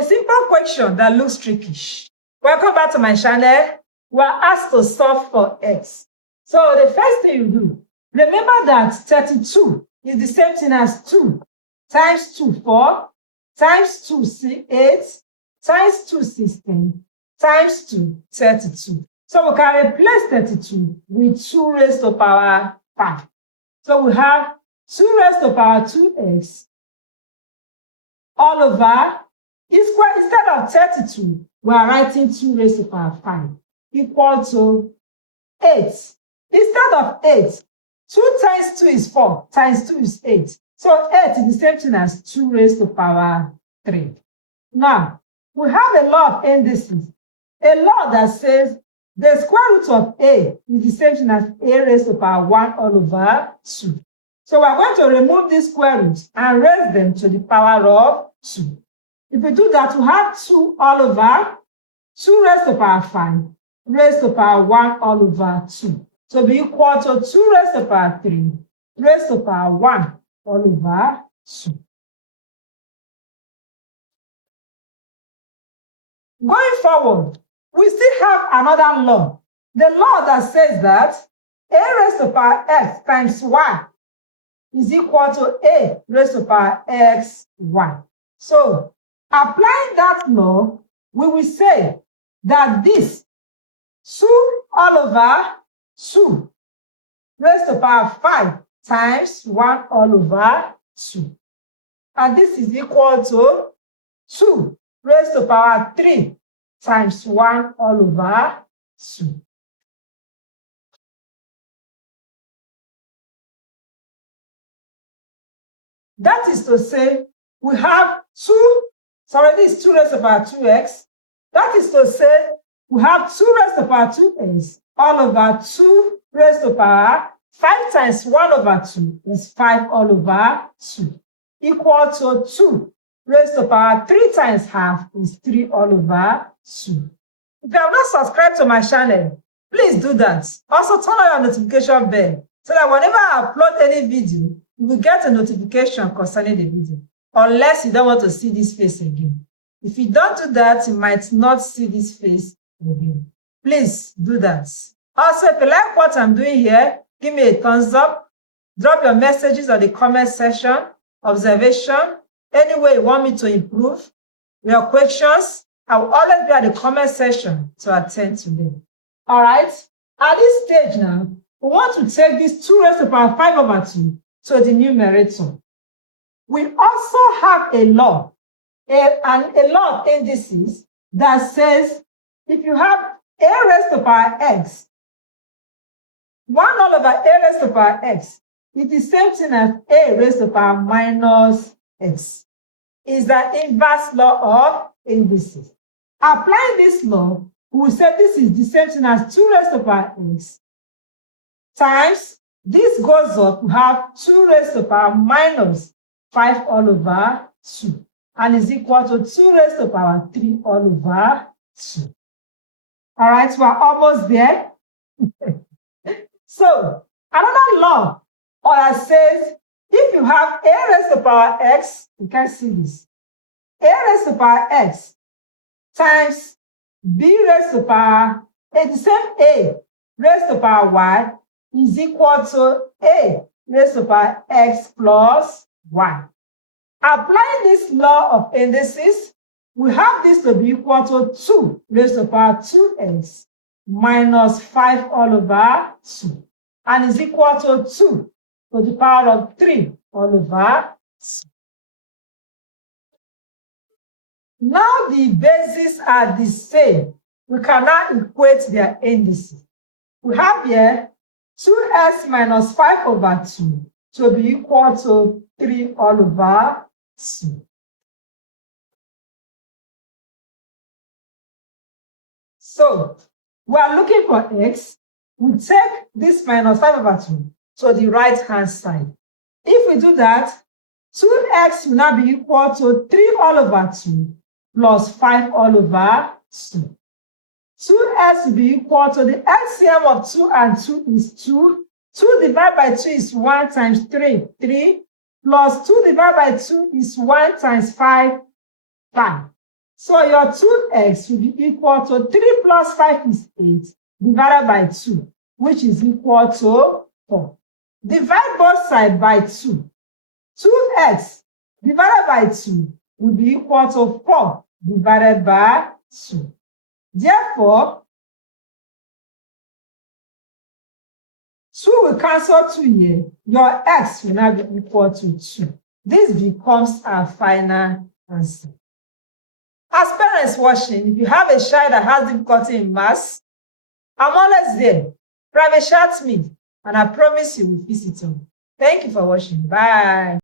a simple question that looks trickish. Welcome back to my channel. We are asked to solve for x. So the first thing you do, remember that 32 is the same thing as 2 times 2, 4, times 2, 8, times 2, 16, times 2, 32. So we can replace 32 with 2 raised to power 5. So we have 2 raised to power 2x all over equal, instead of 32, we are writing 2 raised to power 5 equal to 8. Instead of 8, 2 times 2 is 4, times 2 is 8. So 8 is the same thing as 2 raised to power 3. Now, we have a law of indices, a law that says the square root of a is the same thing as a raised to power 1 all over 2. So we're going to remove these square roots and raise them to the power of 2. If we do that, we have 2 all over 2 raised to power 5 raised to power 1 all over 2. So be equal to 2 raised to power 3 raised to power 1 all over 2. Going forward, we still have another law. The law that says that a raised to power x times y is equal to a raised to power x, y. So, applying that law, we will say that this 2 all over 2 raised to power 5 times 1 all over 2. And this is equal to 2 raised to power 3 times 1 all over 2. That is to say, we have 2, sorry, this is 2 raised to power 2x. That is to say, we have 2 raised to power 2x all over 2 raised to power 5 times 1 over 2 is 5 all over 2 equal to 2 raised to power 3 times half is 3 all over 2. If you have not subscribed to my channel, please do that. Also turn on your notification bell so that whenever I upload any video, you will get a notification concerning the video, unless you don't want to see this face again. If you don't do that, you might not see this face again. Please do that. Also, if you like what I'm doing here, give me a thumbs up. Drop your messages on the comment section, observation, any way you want me to improve. Your questions, I will always be at the comment section to attend to them. All right? At this stage now, we want to take this 2 raised to power 5 over 2 to the numerator. We also have a law, a law of indices that says if you have a raised to power x, 1 all over a raised to power x is the same thing as a raised to power minus x. Is the inverse law of indices. Applying this law, we will say this is the same thing as 2 raised to power x times this goes up, we have 2 raised to power minus 5 all over 2 and is equal to 2 raised to power 3 all over 2. All right, we're almost there. So, another law that says if you have a raised to power x, you can see this, a raised to power x times b raised to power, the same a raised to power y is equal to a raised to power x plus y. Applying this law of indices, we have this to be equal to 2 raised to power 2x minus 5 all over 2 and is equal to 2 to the power of 3 all over 2. Now the bases are the same. We cannot equate their indices. We have here 2x minus 5 over 2 to be equal to 3 all over 2. So, we are looking for x. We take this minus 5 over 2 to the right-hand side. If we do that, 2x will now be equal to 3 all over 2 plus 5 all over 2. 2x will be equal to the LCM of 2 and 2 is 2. 2 divided by 2 is 1 times 3, 3. Plus 2 divided by 2 is 1 times 5, 5. So your 2x will be equal to 3 plus 5 is 8 divided by 2, which is equal to 4. Divide both sides by 2. 2x divided by 2 will be equal to 4 divided by 2. Therefore, 2 will cancel 2 here. Your x will now be equal to 2. This becomes our final answer. As parents watching, if you have a child that has difficulty in maths, I'm always there. Private chat me, and I promise you will visit them. Thank you for watching. Bye.